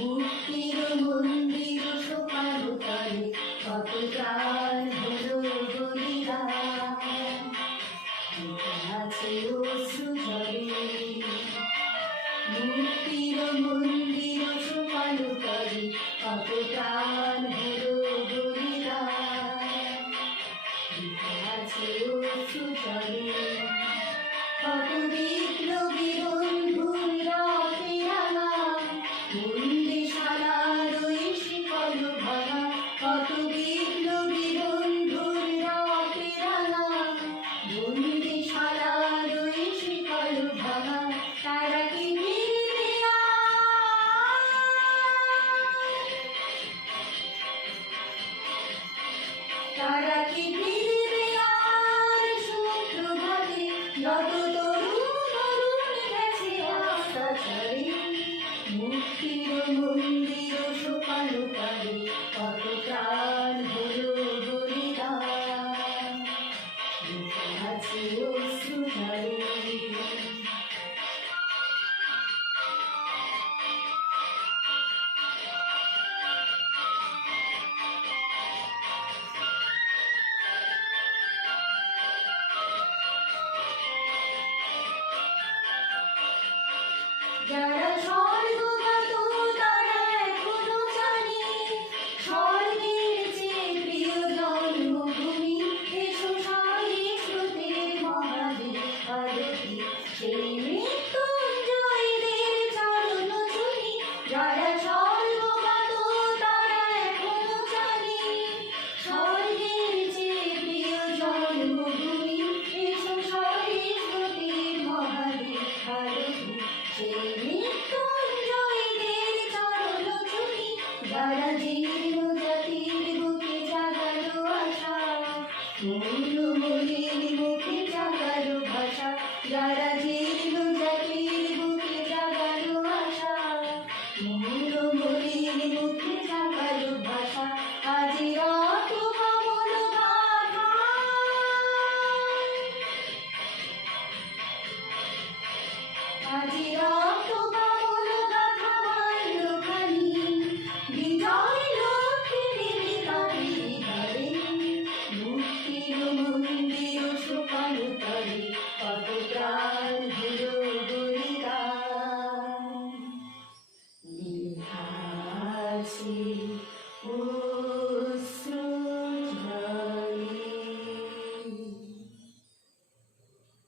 মুক্তির মন্দির সোপানো তলে কত প্রাণ হলো বলিদান। আছে অশ্রু ঝরে মুক্তির মন্দির সোপানো তলে কত প্রাণ হলো বলিদান। আছে অশ্রু ঝরে কত বিপ্লবী বন্ধুর রাতে রাঙা বন্দিশালার ওই শিকল ভাঙা। কত বিপ্লবী বন্ধুর রাতে রাঙা বন্দিশালার ওই শিকল ভাঙা। তারা কি ফিরবে তারা কি ফিরবে আর সুপ্রভাতে যত তরুণ তরুণ গেছে আস্থা ছাড়ে। মুক্তির মন্দির সোপানো তলে কত প্রাণ হলো বলিদান। আছে অশ্রু ঝরে যারা স্বর্গগত তারা এখনো জানে স্বর্গের চেয়ে প্রিয় জন্মভূমি। এসো সারি স্রোতের মহাদেব আরতি সেই মৃত্যুঞ্জয়দের চরণ ছুঁই। যারা স্বর্গগত তারা এখনো জানে স্বর্গের চেয়ে প্রিয় জন্মভূমি। এসো সারি স্রোতের মহাদেব আরতি সেই মৃত্যুঞ্জয়দের চরণ ছুঁই। যারা জীর্ণ জাতির বুকে জাগালো আশা মূল মনের মুখে জাগালো ভাষা। যারা জীর্ণ জাতির বুকে জাগালো আশা মূল মনের মুখে জাগালো ভাষা। আজ রত কমল গাথা আজ রত কমল গাথা মাইল খানি বিজয় লক্ষ্মী দেবী কাঁদে ঘরে। মুক্তির মন্দির সোপানো তলে কত প্রাণ হলো বলিদান। লেখা আছে